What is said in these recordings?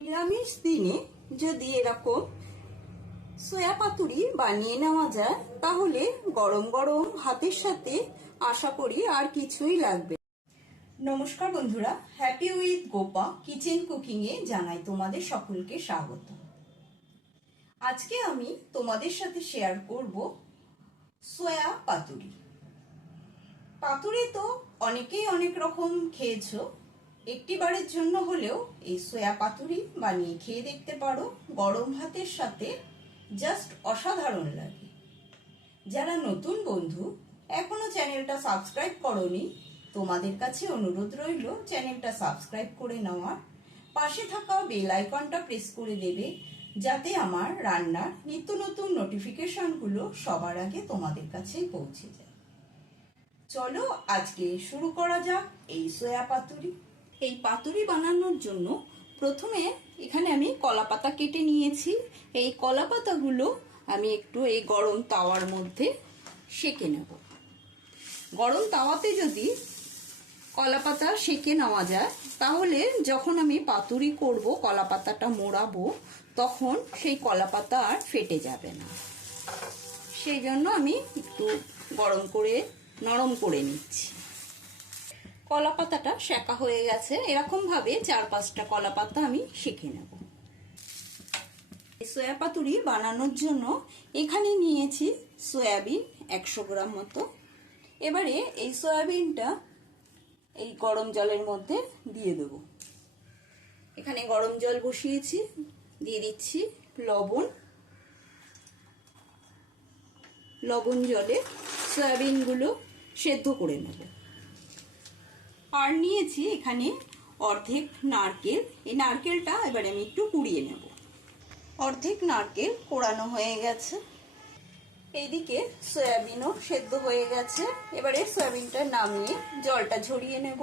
নিরামিষ দিনে যদি এরকম সয়া পাতুরি বানিয়ে নেওয়া যায়, তাহলে গরম গরম ভাতের সাথে আশা করি আর কিছুই লাগবে নমস্কার বন্ধুরা happy with Gopa kitchen cooking এ জানাই তোমাদের সকলকে স্বাগত। আজকে আমি তোমাদের সাথে শেয়ার করব সয়া পাতুরি। পাতুরি তো অনেকেই অনেক রকম খেয়েছো একটি বারের জন্য হলেও এই সোয়া পাতুরি বানিয়ে খেয়ে দেখতে পারো। গরম ভাতের সাথে জাস্ট অসাধারণ লাগে। যারা নতুন বন্ধু, এখনও চ্যানেলটা সাবস্ক্রাইব করনি, তোমাদের কাছে অনুরোধ রইল চ্যানেলটা সাবস্ক্রাইব করে নেওয়ার পাশে থাকা বেল আইকনটা প্রেস করে দেবে, যাতে আমার রান্নার নিত্য নতুন নোটিফিকেশনগুলো সবার আগে তোমাদের কাছে পৌঁছে যায়। চলো আজকে শুরু করা যাক এই সোয়া পাতুরি। এই পাতুরি বানানোর জন্য প্রথমে এখানে আমি কলা পাতা কেটে নিয়েছি। এই কলা পাতাগুলো আমি একটু এই গরম তাওয়ার মধ্যে সেকে নেব। গরম তাওয়াতে যদি কলা পাতা সেকে নেওয়া যায়, তাহলে যখন আমি পাতুরি করব কলা পাতাটা মোড়াবো, তখন সেই কলা পাতা আর ফেটে যাবে না। সেই জন্য আমি একটু গরম করে, নরম করে নিচ্ছি। কলা পাতাটা শেখা হয়ে গেছে। এরকম ভাবে চার পাঁচটা কলা পাতা আমি শিখে নেব। সয়া পাতুরি বানানোর জন্য এখানে নিয়েছি সয়াবিন একশো গ্রাম মতো। এবারে এই সয়াবিনটা এই গরম জলের মধ্যে দিয়ে দেব। এখানে গরম জল বসিয়েছি, দিয়ে দিচ্ছি লবণ। লবণ জলে সয়াবিনগুলো সেদ্ধ করে নেব। আর নিয়েছি এখানে অর্ধেক নারকেল। এই নারকেলটা এবারে আমি একটু কুড়িয়ে নেব। অর্ধেক নারকেল কোড়ানো হয়ে গেছে। এইদিকে সয়াবিনও সেদ্ধ হয়ে গেছে। এবারে সয়াবিনটা নামিয়ে জলটা ঝরিয়ে নেব।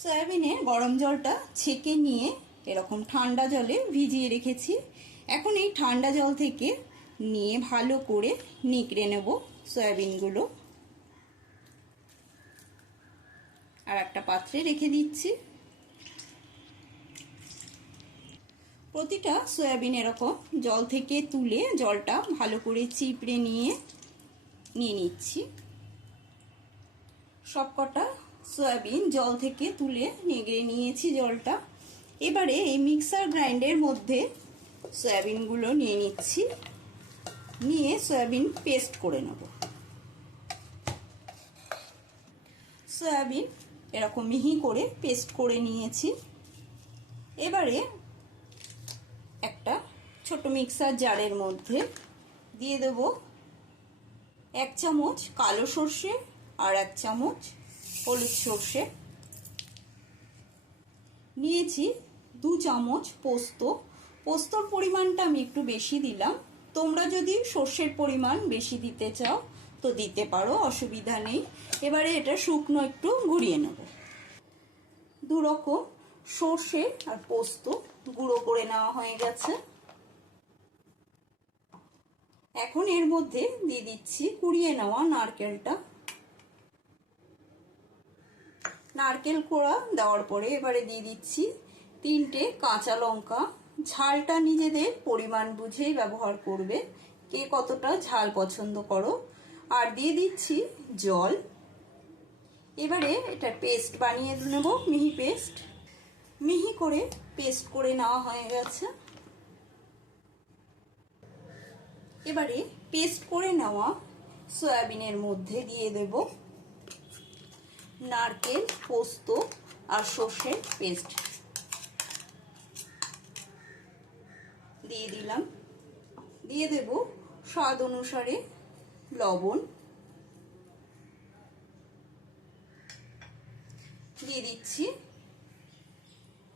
সয়াবিনে গরম জলটা ছেঁকে নিয়ে এরকম ঠান্ডা জলে ভিজিয়ে রেখেছি। এখন এই ঠান্ডা জল থেকে নিয়ে ভালো করে নিকড়ে নেব সয়াবিনগুলো। আর একটা পাত্রে রেখে দিচ্ছি। প্রতিটা সয়াবিন এরকম জল থেকে তুলে জলটা ভালো করে চিপড়ে নিয়ে নিয়ে নিচ্ছি। সবকটা সয়াবিন জল থেকে তুলে নিগড়ে নিয়েছি জলটা। এবারে এই মিক্সার গ্রাইন্ডের মধ্যে সয়াবিনগুলো নিয়ে নিচ্ছি। নিয়ে সয়াবিন পেস্ট করে নেব। সয়াবিন এরকম মিহি করে পেস্ট করে নিয়েছি। এবারে একটা ছোট মিক্সার জারের মধ্যে দিয়ে দেব এক চামচ কালো সর্ষে আর এক চামচ হলুদ সর্ষে। নিয়েছি দু চামচ পোস্ত। পোস্তর পরিমাণটা আমি একটু বেশি দিলাম। তোমরা যদি সর্ষের পরিমাণ বেশি দিতে চাও তো দিতে পারো, অসুবিধা নেই। এবারে এটা শুকনো একটু ঘুরিয়ে নেব। দু রকম সর্ষে আর পোস্ত গুঁড়ো করে নেওয়া হয়ে গেছে। এখন এর মধ্যে দিয়ে দিচ্ছি কুড়িয়ে নেওয়া নারকেলটা। নারকেল কোড়া দেওয়ার পরে এবারে দিয়ে দিচ্ছি তিনটে কাঁচা লঙ্কা। ঝালটা নিজেদের পরিমাণ বুঝেই ব্যবহার করবে। কে কতটা ঝাল পছন্দ করো। আর দিয়ে দিচ্ছি জল। এবারে এটা পেস্ট বানিয়ে নেব, মিহি পেস্ট মিহি করে পেস্ট করে নেওয়া হয়ে গেছে। এবারে পেস্ট করে নেওয়া সয়াবিনের মধ্যে দিয়ে দেব নারকেল, পোস্ত আর সর্ষের পেস্ট দিয়ে দিলাম। দিয়ে দেব স্বাদ অনুসারে লবণ। দিয়ে দিচ্ছি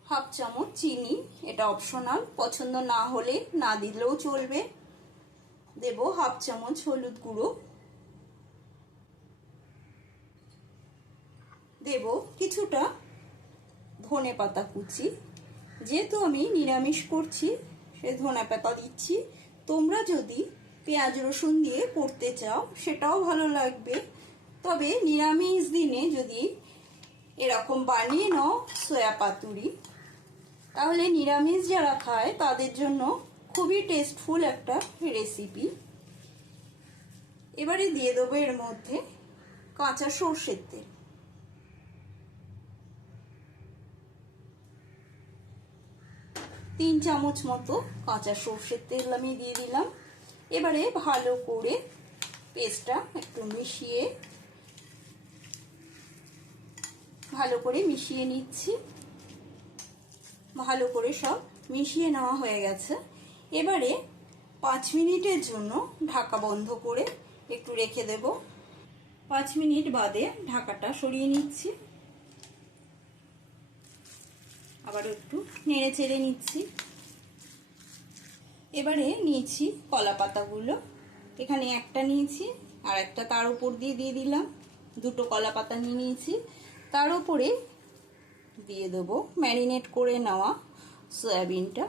হাফ চামচ চিনি, এটা অপশনাল পছন্দ না হলে না দিলেও চলবে। দেব হাফ চামচ হলুদ গুঁড়ো। দেব কিছুটা ধনে পাতা কুচি। যেহেতু আমি নিরামিষ করছি, সে ধনে পাতা দিচ্ছি। তোমরা যদি পেঁয়াজ রসুন দিয়ে করতে চাও, সেটাও ভালো লাগবে। তবে নিরামিষ দিনে যদি এরকম বানিয়ে নাও সয়া পাতুরি, তাহলে নিরামিষ যারা খায়, তাদের জন্য খুবই টেস্টফুল একটা রেসিপি এবারে দিয়ে দেবো এর মধ্যে কাঁচা সর্ষের তেল। তিন চামচ মতো কাঁচা সর্ষের তেল আমি দিয়ে দিলাম। এবারে ভালো করে পেস্টটা একটু মিশিয়ে, ভালো করে মিশিয়ে নিচ্ছি। ভালো করে সব মিশিয়ে নেওয়া হয়ে গেছে। এবারে পাঁচ মিনিটের জন্য ঢাকা বন্ধ করে একটু রেখে দেব। পাঁচ মিনিট বাদে ঢাকাটা সরিয়ে নিচ্ছি। আবার একটু নেড়ে চেড়ে নিচ্ছি। এবারে নিয়েছি কলা পাতাগুলো। এখানে একটা নিয়েছি, আর একটা তার উপর দিয়ে দিয়ে দিলাম। দুটো কলা পাতা নিয়ে নিয়েছি। তার উপরে দিয়ে দেবো ম্যারিনেট করে নেওয়া সয়াবিনটা।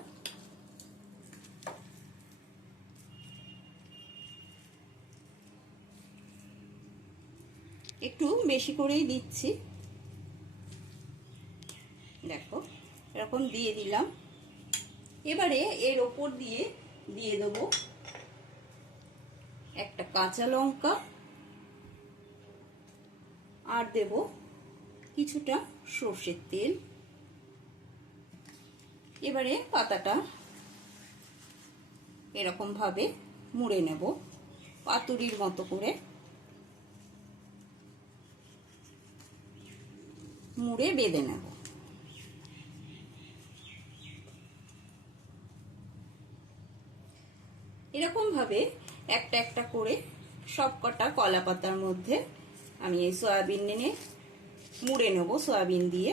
একটু বেশি করেই দিচ্ছি। দেখো, এরকম দিয়ে দিলাম। এবারে এর ওপর দিয়ে দিয়ে দেবো একটা কাঁচা লঙ্কা আর দেব কিছুটা সর্ষের তেল। এবারে পাতাটা এরকম ভাবে মুড়ে নেব, পাতুরির মতো করে। মুড়ে বেঁধে নেব। এরকম ভাবে একটা একটা করে সব কটা কলা পাতার মধ্যে আমি এই সয়াবিন এনে মুড়ে নেব, সয়াবিন দিয়ে।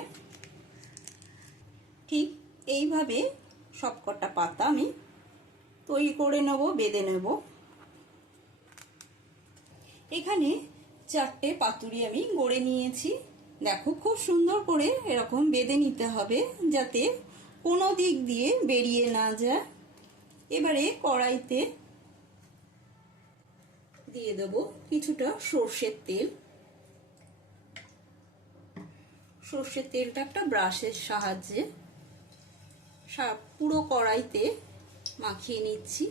ঠিক এইভাবে সব কটা পাতা আমি তৈরি করে নেব, বেঁধে নেব। এখানে চারটে পাতুরি আমি গড়ে নিয়েছি। দেখো খুব সুন্দর করে এরকম বেঁধে নিতে হবে যাতে কোনো দিক দিয়ে বেরিয়ে না যায়। এবারে কড়াইতে দিয়ে দেব কিছুটা সর্ষের তেল। সর্ষের তেলটা একটা ব্রাশের সাহায্যে পুরো কড়াইতে মাখিয়ে নিচ্ছি।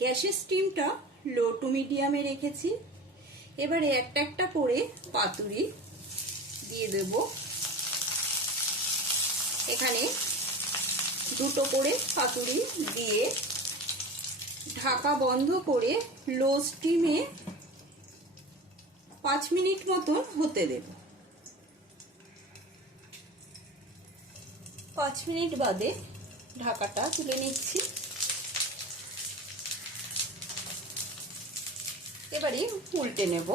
গ্যাসের স্টিমটা লো টু মিডিয়ামে রেখেছি। এবারে একটা একটা করে পাতুরি দিয়ে দেব। এখানে দুটো করে পাতুরি দিয়ে ঢাকা বন্ধ করে লো স্টিমে পাঁচ মিনিট মতন হতে দেব। পাঁচ মিনিট বাদে ঢাকাটা তুলে নিচ্ছি। এবারে উল্টে নেব।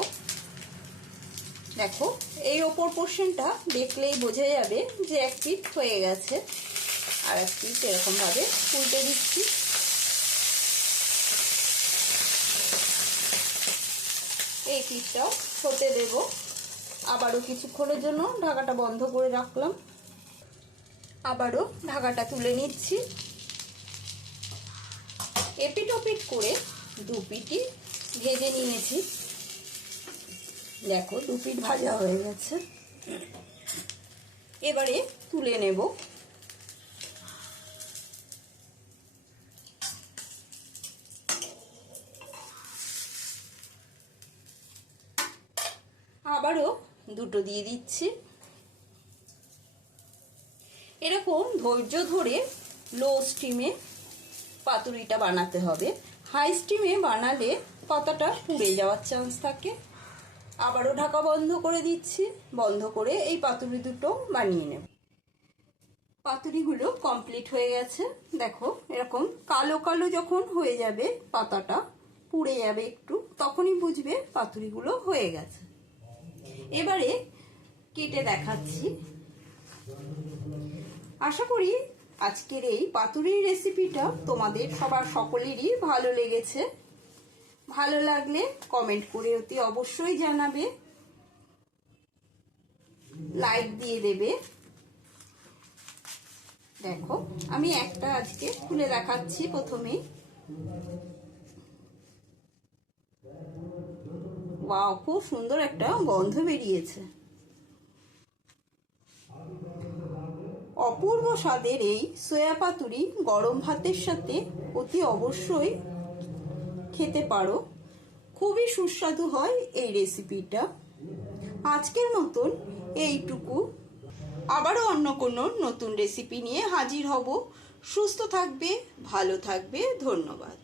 দেখো, এই ওপর পোর্শনটা দেখলেই বোঝা যাবে যে এক পিঠ হয়ে গেছে। আর এক পিঠ এরকমভাবে উল্টে দিচ্ছি। এই পিঠটাও হতে দেব। আবারও কিছুক্ষণের জন্য ঢাকাটা বন্ধ করে রাখলাম। আবারও ঢাকাটা তুলে নিচ্ছি। এপিট ওপিট করে দু পিটি ভেজে নিয়েছি। দেখো দু পিঠ ভাজা হয়ে গেছে। এবারে তুলে নেব। আবারও দুটো দিয়ে দিচ্ছি। এরকম ধৈর্য ধরে লো স্টিমে পাতুরিটা বানাতে হবে। হাই স্টিমে বানালে পাতাটা পুড়ে যাওয়ার চান্স থাকে। আবারও ঢাকা বন্ধ করে দিচ্ছি। বন্ধ করে এই পাতুরি দুটো বানিয়ে নেব। পাতুরিগুলো কমপ্লিট হয়ে গেছে। দেখো, এরকম কালো কালো যখন হয়ে যাবে পাতাটা, পুড়ে যাবে একটু, তখনই বুঝবে পাতুরিগুলো হয়ে গেছে। এবারে কেটে দেখাচ্ছি। আশা করি আজকের এই পাতুরির রেসিপিটা তোমাদের সবার সকলেরই ভালো লেগেছে। ভালো লাগলে কমেন্ট করে অতি অবশ্যই জানাবে। লাইক দিয়ে দেবে। দেখো, আমি একটা আজকে খুলে দেখাচ্ছি প্রথমে। খুব সুন্দর একটা গন্ধ বেরিয়েছে। অপূর্ব স্বাদের এই সয়া পাতুরি গরম ভাতের সাথে অতি অবশ্যই খেতে পারো। খুবই সুস্বাদু হয় এই রেসিপিটা আজকের মতন এইটুকু। আবারও অন্য কোনো নতুন রেসিপি নিয়ে হাজির হব। সুস্থ থাকবে, ভালো থাকবে। ধন্যবাদ।